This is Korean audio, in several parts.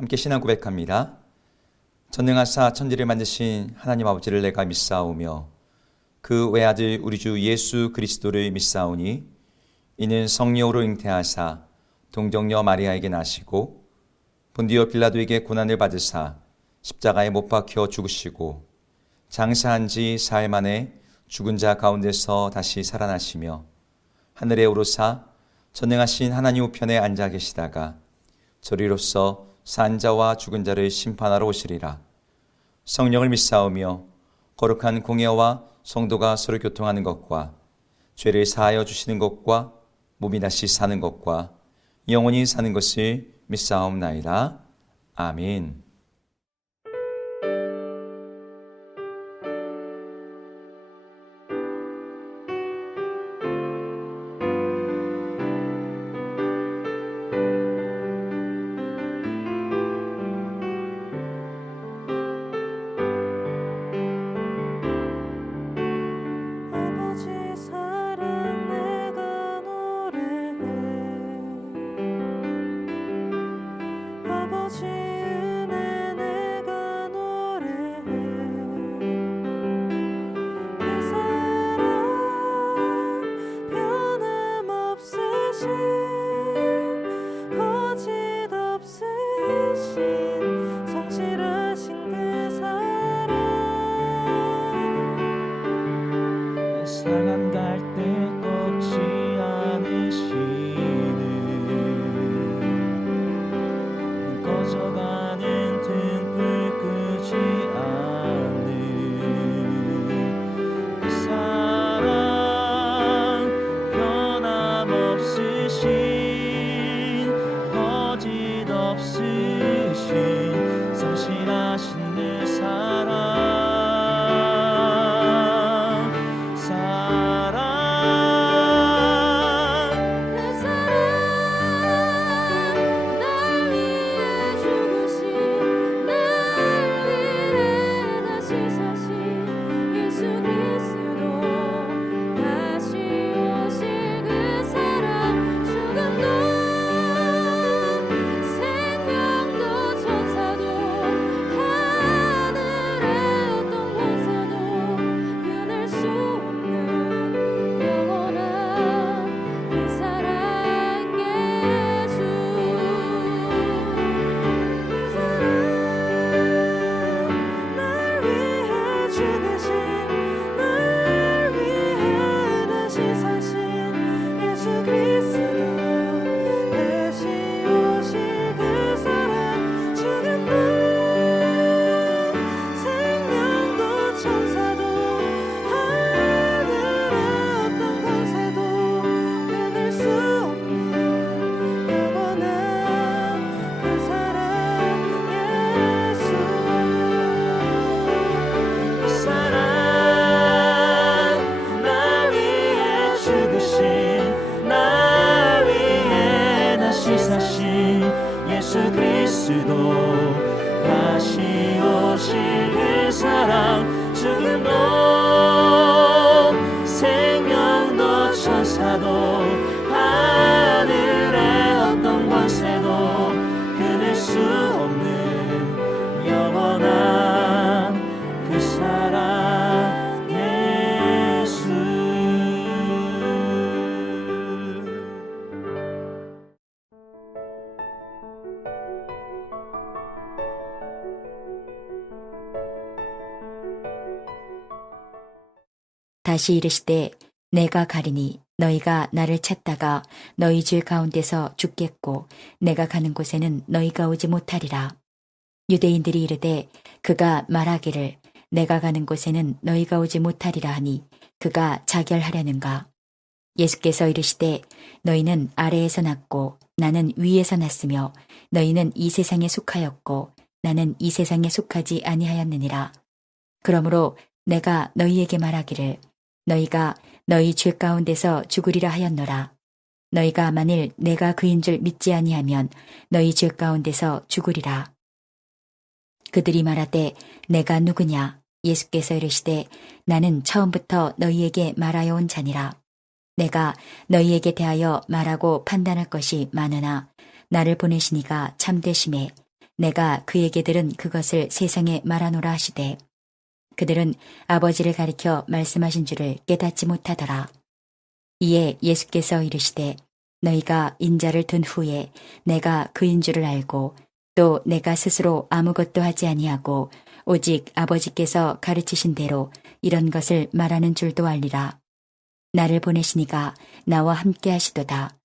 함께 신앙 고백합니다. 전능하사 천지를 만드신 하나님 아버지를 내가 믿사오며 그 외아들 우리 주 예수 그리스도를 믿사오니 이는 성령으로 잉태하사 동정녀 마리아에게 나시고 본디오 빌라도에게 고난을 받으사 십자가에 못 박혀 죽으시고 장사한 지 사흘 만에 죽은 자 가운데서 다시 살아나시며 하늘에 오르사 전능하신 하나님 우편에 앉아 계시다가 저리로서 산 자와 죽은 자를 심판하러 오시리라. 성령을 믿사오며 거룩한 공예와 성도가 서로 교통하는 것과 죄를 사하여 주시는 것과 몸이 다시 사는 것과 영원히 사는 것을 믿사옵나이다. 아멘. 상한 갈대 꺾지 않으시는 꺼져가는 등불 끄지 않는 그 사랑 변함없으신 거짓 없으신 성실하신 그 사랑 예수 그리스도 다시 오실 그 사랑 죽음도 생명도 천사도 하늘의 어떤 권세도 끊을 수 없는 영원한 그 사랑 예수. 다시 이르시되 내가 가리니 너희가 나를 찾다가 너희 죄 가운데서 죽겠고 내가 가는 곳에는 너희가 오지 못하리라. 유대인들이 이르되 그가 말하기를 내가 가는 곳에는 너희가 오지 못하리라 하니 그가 자결하려는가. 예수께서 이르시되 너희는 아래에서 났고 나는 위에서 났으며 너희는 이 세상에 속하였고 나는 이 세상에 속하지 아니하였느니라. 그러므로 내가 너희에게 말하기를 너희가 너희 죄 가운데서 죽으리라 하였노라. 너희가 만일 내가 그인 줄 믿지 아니하면 너희 죄 가운데서 죽으리라. 그들이 말하되 내가 누구냐? 예수께서 이르시되 나는 처음부터 너희에게 말하여 온 자니라. 내가 너희에게 대하여 말하고 판단할 것이 많으나 나를 보내시니가 참되심에 내가 그에게 들은 그것을 세상에 말하노라 하시되 그들은 아버지를 가리켜 말씀하신 줄을 깨닫지 못하더라. 이에 예수께서 이르시되 너희가 인자를 둔 후에 내가 그인 줄을 알고 또 내가 스스로 아무것도 하지 아니하고 오직 아버지께서 가르치신 대로 이런 것을 말하는 줄도 알리라. 나를 보내시니가 나와 함께 하시도다.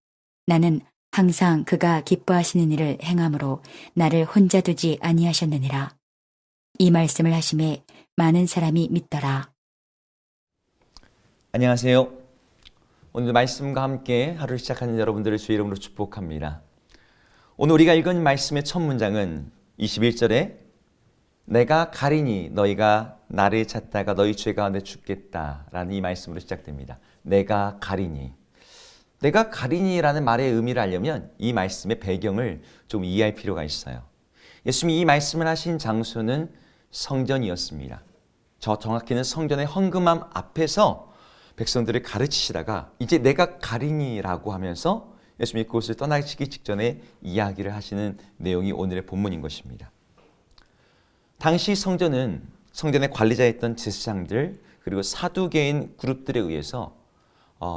나는 항상 그가 기뻐하시는 일을 행함으로 나를 혼자 두지 아니하셨느니라. 이 말씀을 하심에 많은 사람이 믿더라. 안녕하세요. 오늘 말씀과 함께 하루를 시작하는 여러분들을 주의 이름으로 축복합니다. 오늘 우리가 읽은 말씀의 첫 문장은 21절에 내가 가리니 너희가 나를 찾다가 너희 죄 가운데 죽겠다라는 이 말씀으로 시작됩니다. 내가 가리니. 내가 가리니라는 말의 의미를 알려면 이 말씀의 배경을 좀 이해할 필요가 있어요. 예수님이 이 말씀을 하신 장소는 성전이었습니다. 정확히는 성전의 헌금함 앞에서 백성들을 가르치시다가 이제 내가 가리니라고 하면서 예수님이 그곳을 떠나시기 직전에 이야기를 하시는 내용이 오늘의 본문인 것입니다. 당시 성전은 성전의 관리자였던 제사장들 그리고 사두개인 그룹들에 의해서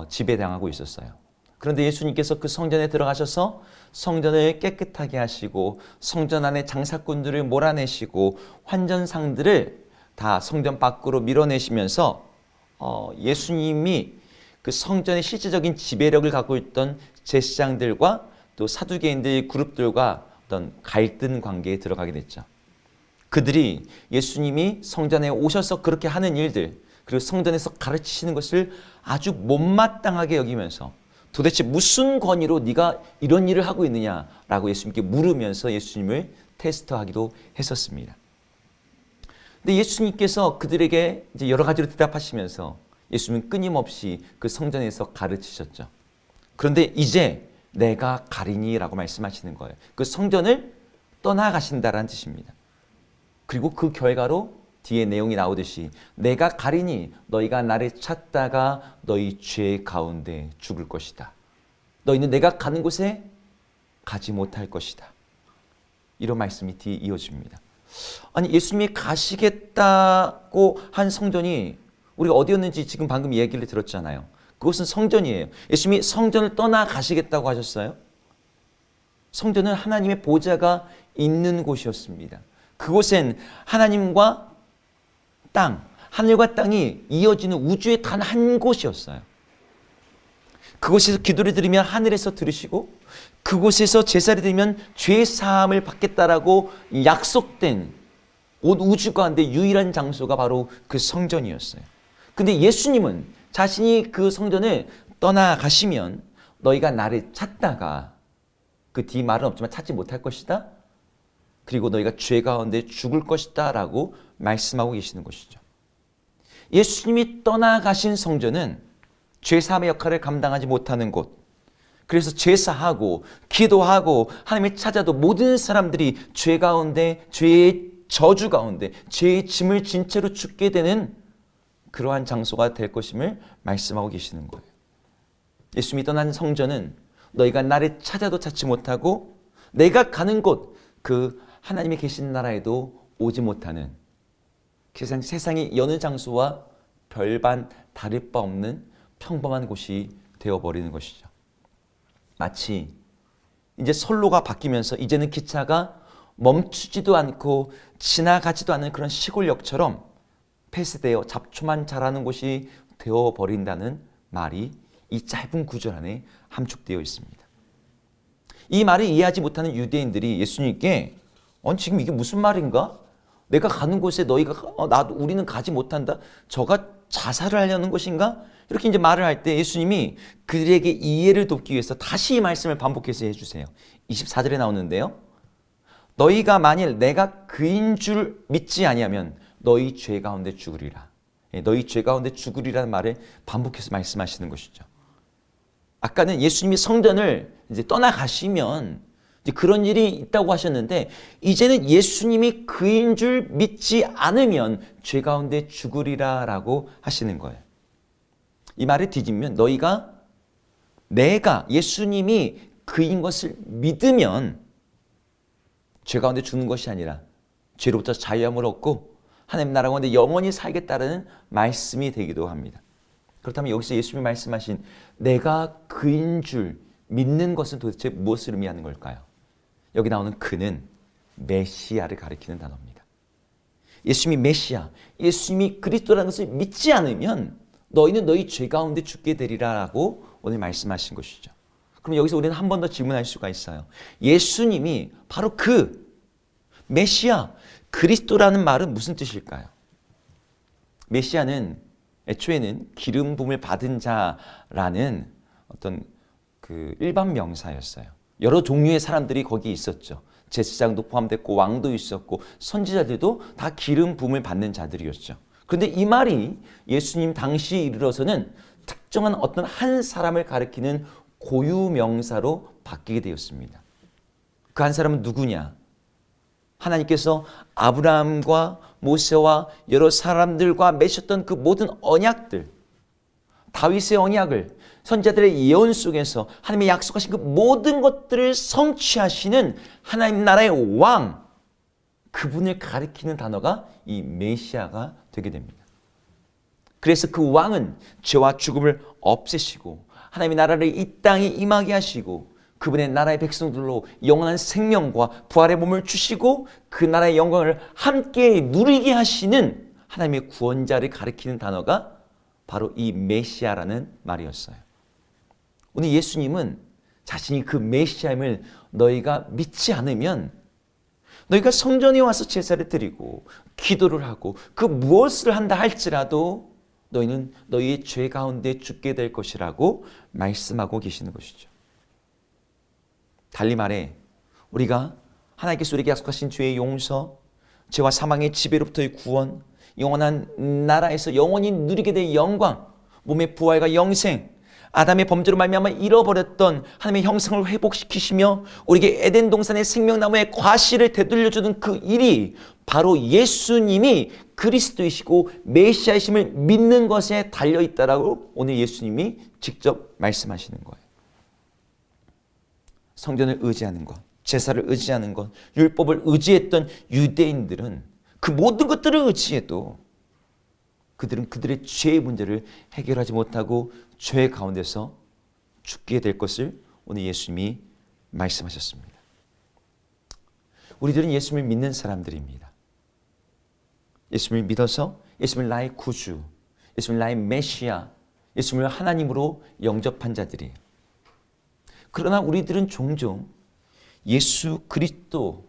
지배당하고 있었어요. 그런데 예수님께서 그 성전에 들어가셔서 성전을 깨끗하게 하시고 성전 안에 장사꾼들을 몰아내시고 환전상들을 다 성전 밖으로 밀어내시면서 예수님이 그 성전의 실질적인 지배력을 갖고 있던 제사장들과 또 사두개인들 그룹들과 어떤 갈등 관계에 들어가게 됐죠. 그들이 예수님이 성전에 오셔서 그렇게 하는 일들 그리고 성전에서 가르치시는 것을 아주 못마땅하게 여기면서 도대체 무슨 권위로 네가 이런 일을 하고 있느냐라고 예수님께 물으면서 예수님을 테스트하기도 했었습니다. 근데 예수님께서 그들에게 이제 여러 가지로 대답하시면서 예수님은 끊임없이 그 성전에서 가르치셨죠. 그런데 이제 내가 가리니라고 말씀하시는 거예요. 그 성전을 떠나가신다라는 뜻입니다. 그리고 그 결과로 뒤에 내용이 나오듯이 내가 가리니 너희가 나를 찾다가 너희 죄 가운데 죽을 것이다. 너희는 내가 가는 곳에 가지 못할 것이다. 이런 말씀이 뒤에 이어집니다. 아니 예수님이 가시겠다고 한 성전이 우리가 어디였는지 지금 방금 얘기를 들었잖아요. 그것은 성전이에요. 예수님이 성전을 떠나가시겠다고 하셨어요. 성전은 하나님의 보좌가 있는 곳이었습니다. 그곳엔 하나님과 땅, 하늘과 땅이 이어지는 우주의 단 한 곳이었어요. 그곳에서 기도를 드리면 하늘에서 들으시고 그곳에서 제사를 드리면 죄 사함을 받겠다라고 약속된 온 우주 가운데 유일한 장소가 바로 그 성전이었어요. 근데 예수님은 자신이 그 성전을 떠나가시면 너희가 나를 찾다가 그 뒤 말은 없지만 찾지 못할 것이다. 그리고 너희가 죄 가운데 죽을 것이다 라고 말씀하고 계시는 것이죠. 예수님이 떠나가신 성전은 죄사함의 역할을 감당하지 못하는 곳. 그래서 제사하고 기도하고 하나님을 찾아도 모든 사람들이 죄 가운데 죄의 저주 가운데 죄의 짐을 진 채로 죽게 되는 그러한 장소가 될 것임을 말씀하고 계시는 거예요. 예수님이 떠난 성전은 너희가 나를 찾아도 찾지 못하고 내가 가는 곳 그 하나님이 계신 나라에도 오지 못하는 세상의 여느 장소와 별반 다를 바 없는 평범한 곳이 되어버리는 것이죠. 마치 이제 선로가 바뀌면서 이제는 기차가 멈추지도 않고 지나가지도 않는 그런 시골역처럼 폐쇄되어 잡초만 자라는 곳이 되어버린다는 말이 이 짧은 구절 안에 함축되어 있습니다. 이 말을 이해하지 못하는 유대인들이 예수님께 지금 이게 무슨 말인가? 내가 가는 곳에 너희가 우리는 가지 못한다. 저가 자살을 하려는 것인가? 이렇게 이제 말을 할 때 예수님이 그들에게 이해를 돕기 위해서 다시 이 말씀을 반복해서 해주세요. 24절에 나오는데요. 너희가 만일 내가 그인 줄 믿지 아니하면 너희 죄 가운데 죽으리라. 너희 죄 가운데 죽으리라는 말을 반복해서 말씀하시는 것이죠. 아까는 예수님이 성전을 이제 떠나가시면 이제 그런 일이 있다고 하셨는데 이제는 예수님이 그인 줄 믿지 않으면 죄 가운데 죽으리라라고 하시는 거예요. 이 말을 뒤집으면 내가 예수님이 그인 것을 믿으면 죄 가운데 죽는 것이 아니라 죄로부터 자유함을 얻고 하나님 나라 가운데 영원히 살겠다는 말씀이 되기도 합니다. 그렇다면 여기서 예수님이 말씀하신 내가 그인 줄 믿는 것은 도대체 무엇을 의미하는 걸까요? 여기 나오는 그는 메시아를 가리키는 단어입니다. 예수님이 메시아, 예수님이 그리스도라는 것을 믿지 않으면 너희는 너희 죄 가운데 죽게 되리라라고 오늘 말씀하신 것이죠. 그럼 여기서 우리는 한 번 더 질문할 수가 있어요. 예수님이 바로 그 메시아, 그리스도라는 말은 무슨 뜻일까요? 메시아는 애초에는 기름 부음을 받은 자라는 어떤 그 일반 명사였어요. 여러 종류의 사람들이 거기 있었죠. 제사장도 포함됐고 왕도 있었고 선지자들도 다 기름 부음을 받는 자들이었죠. 그런데 이 말이 예수님 당시에 이르러서는 특정한 어떤 한 사람을 가리키는 고유 명사로 바뀌게 되었습니다. 그 한 사람은 누구냐? 하나님께서 아브라함과 모세와 여러 사람들과 맺으셨던 그 모든 언약들, 다윗의 언약을 선지자들의 예언 속에서 하나님의 약속하신 그 모든 것들을 성취하시는 하나님 나라의 왕, 그분을 가리키는 단어가 이 메시아가 되게 됩니다. 그래서 그 왕은 죄와 죽음을 없애시고 하나님의 나라를 이 땅에 임하게 하시고 그분의 나라의 백성들로 영원한 생명과 부활의 몸을 주시고 그 나라의 영광을 함께 누리게 하시는 하나님의 구원자를 가리키는 단어가 바로 이 메시아라는 말이었어요. 오늘 예수님은 자신이 그 메시아임을 너희가 믿지 않으면 너희가 성전에 와서 제사를 드리고 기도를 하고 그 무엇을 한다 할지라도 너희는 너희의 죄 가운데 죽게 될 것이라고 말씀하고 계시는 것이죠. 달리 말해 우리가 하나님께서 우리에게 약속하신 죄의 용서, 죄와 사망의 지배로부터의 구원, 영원한 나라에서 영원히 누리게 될 영광, 몸의 부활과 영생, 아담의 범죄로 말미암아 잃어버렸던 하나님의 형상을 회복시키시며 우리에게 에덴 동산의 생명나무의 과실을 되돌려주는 그 일이 바로 예수님이 그리스도이시고 메시아이심을 믿는 것에 달려있다라고 오늘 예수님이 직접 말씀하시는 거예요. 성전을 의지하는 것, 제사를 의지하는 것, 율법을 의지했던 유대인들은 그 모든 것들을 의지해도 그들은 그들의 죄의 문제를 해결하지 못하고 죄 가운데서 죽게 될 것을 오늘 예수님이 말씀하셨습니다. 우리들은 예수님을 믿는 사람들입니다. 예수님을 믿어서 예수님을 나의 구주, 예수님을 나의 메시아, 예수님을 하나님으로 영접한 자들이에요. 그러나 우리들은 종종 예수 그리스도가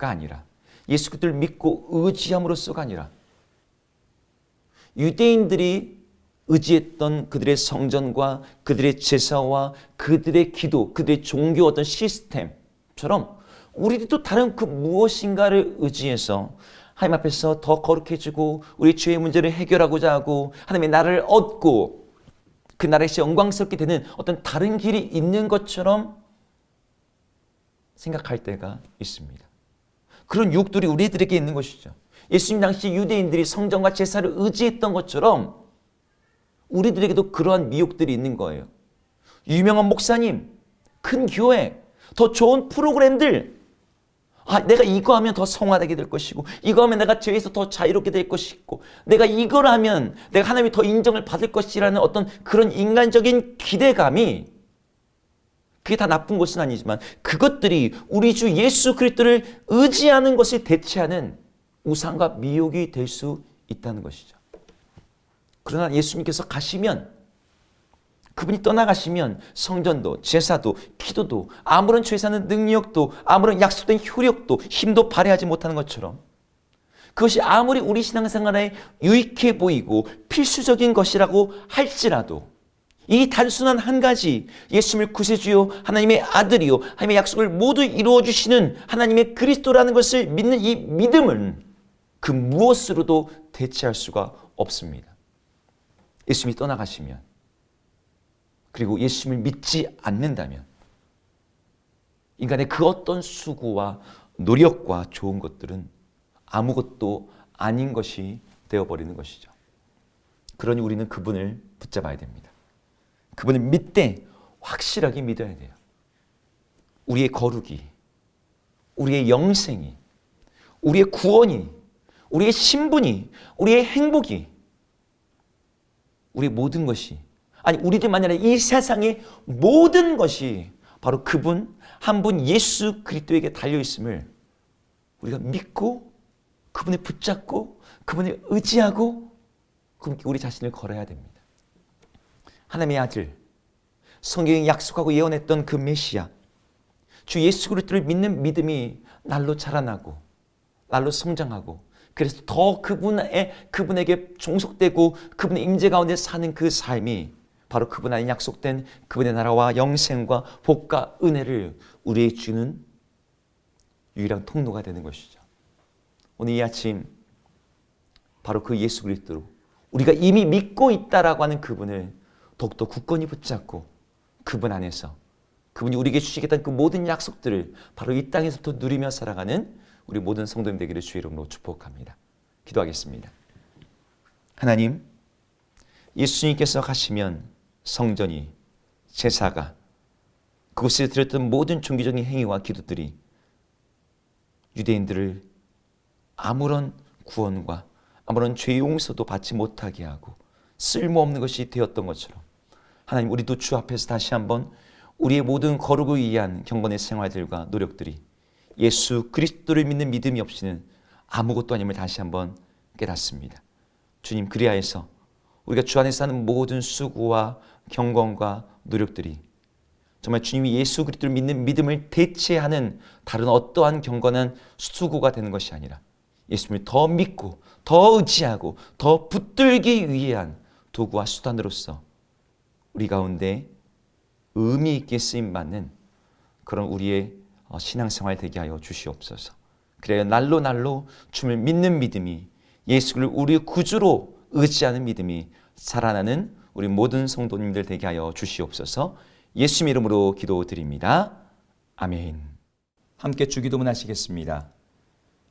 아니라 예수 그리스도를 믿고 의지함으로써가 아니라 유대인들이 의지했던 그들의 성전과 그들의 제사와 그들의 기도, 그들의 종교 어떤 시스템처럼 우리들도 다른 그 무엇인가를 의지해서 하나님 앞에서 더 거룩해지고 우리 죄의 문제를 해결하고자 하고 하나님의 나라를 얻고 그 나라에서 영광스럽게 되는 어떤 다른 길이 있는 것처럼 생각할 때가 있습니다. 그런 유혹들이 우리들에게 있는 것이죠. 예수님 당시 유대인들이 성전과 제사를 의지했던 것처럼 우리들에게도 그러한 미혹들이 있는 거예요. 유명한 목사님, 큰 교회, 더 좋은 프로그램들, 내가 이거 하면 더 성화되게 될 것이고 이거 하면 내가 죄에서 더 자유롭게 될 것이고 내가 이걸 하면 내가 하나님이 더 인정을 받을 것이라는 어떤 그런 인간적인 기대감이, 그게 다 나쁜 것은 아니지만 그것들이 우리 주 예수 그리스도를 의지하는 것을 대체하는 우상과 미혹이 될 수 있다는 것이죠. 그러나 예수님께서 가시면, 그분이 떠나가시면 성전도 제사도 기도도 아무런 죄사는 능력도 아무런 약속된 효력도 힘도 발휘하지 못하는 것처럼 그것이 아무리 우리 신앙생활에 유익해 보이고 필수적인 것이라고 할지라도 이 단순한 한 가지 예수님을 구세주요 하나님의 아들이요 하나님의 약속을 모두 이루어 주시는 하나님의 그리스도라는 것을 믿는 이 믿음은 그 무엇으로도 대체할 수가 없습니다. 예수님이 떠나가시면, 그리고 예수님을 믿지 않는다면 인간의 그 어떤 수고와 노력과 좋은 것들은 아무것도 아닌 것이 되어버리는 것이죠. 그러니 우리는 그분을 붙잡아야 됩니다. 그분을 믿되 확실하게 믿어야 돼요. 우리의 거룩이, 우리의 영생이, 우리의 구원이, 우리의 신분이, 우리의 행복이, 우리의 모든 것이, 아니 우리들만 아니라 이 세상의 모든 것이 바로 그분 한 분 예수 그리스도에게 달려있음을 우리가 믿고 그분을 붙잡고 그분을 의지하고 그분께 우리 자신을 걸어야 됩니다. 하나님의 아들, 성경이 약속하고 예언했던 그 메시아, 주 예수 그리스도를 믿는 믿음이 날로 자라나고 날로 성장하고 그래서 더 그분에게 종속되고 그분의 임재 가운데 사는 그 삶이 바로 그분 안에 약속된 그분의 나라와 영생과 복과 은혜를 우리에게 주는 유일한 통로가 되는 것이죠. 오늘 이 아침 바로 그 예수 그리스도로 우리가 이미 믿고 있다라고 하는 그분을 더욱더 굳건히 붙잡고 그분 안에서 그분이 우리에게 주시겠다는 그 모든 약속들을 바로 이 땅에서부터 누리며 살아가는 우리 모든 성도님 되기를 주의 이름으로 축복합니다. 기도하겠습니다. 하나님, 예수님께서 가시면 성전이, 제사가, 그곳에 드렸던 모든 종교적인 행위와 기도들이 유대인들을 아무런 구원과 아무런 죄 용서도 받지 못하게 하고 쓸모없는 것이 되었던 것처럼 하나님, 우리도 주 앞에서 다시 한번 우리의 모든 거룩을 위한 경건의 생활들과 노력들이 예수 그리스도를 믿는 믿음이 없이는 아무것도 아님을 다시 한번 깨닫습니다. 주님, 그리하여서 우리가 주 안에서 하는 모든 수고와 경건과 노력들이 정말 주님이 예수 그리스도를 믿는 믿음을 대체하는 다른 어떠한 경건한 수고가 되는 것이 아니라 예수님을 더 믿고 더 의지하고 더 붙들기 위한 도구와 수단으로서 우리 가운데 의미 있게 쓰임받는 그런 우리의 신앙생활 되게 하여 주시옵소서. 그래야 날로 주님을 믿는 믿음이, 예수를 우리의 구주로 의지하는 믿음이 살아나는 우리 모든 성도님들 되게 하여 주시옵소서. 예수님 이름으로 기도드립니다. 아멘. 함께 주기도문 하시겠습니다.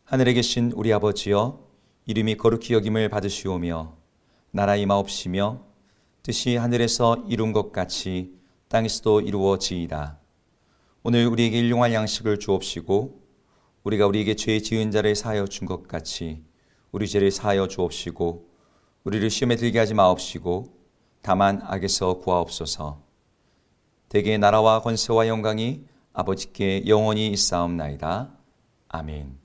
하늘에 계신 우리 아버지여, 이름이 거룩히 여김을 받으시오며 나라 임하옵시며 뜻이 하늘에서 이룬 것 같이 땅에서도 이루어지이다. 오늘 우리에게 일용할 양식을 주옵시고 우리가 우리에게 죄 지은 자를 사하여 준 것 같이 우리 죄를 사하여 주옵시고 우리를 시험에 들게 하지 마옵시고 다만 악에서 구하옵소서. 대개의 나라와 권세와 영광이 아버지께 영원히 있사옵나이다. 아멘.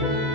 주님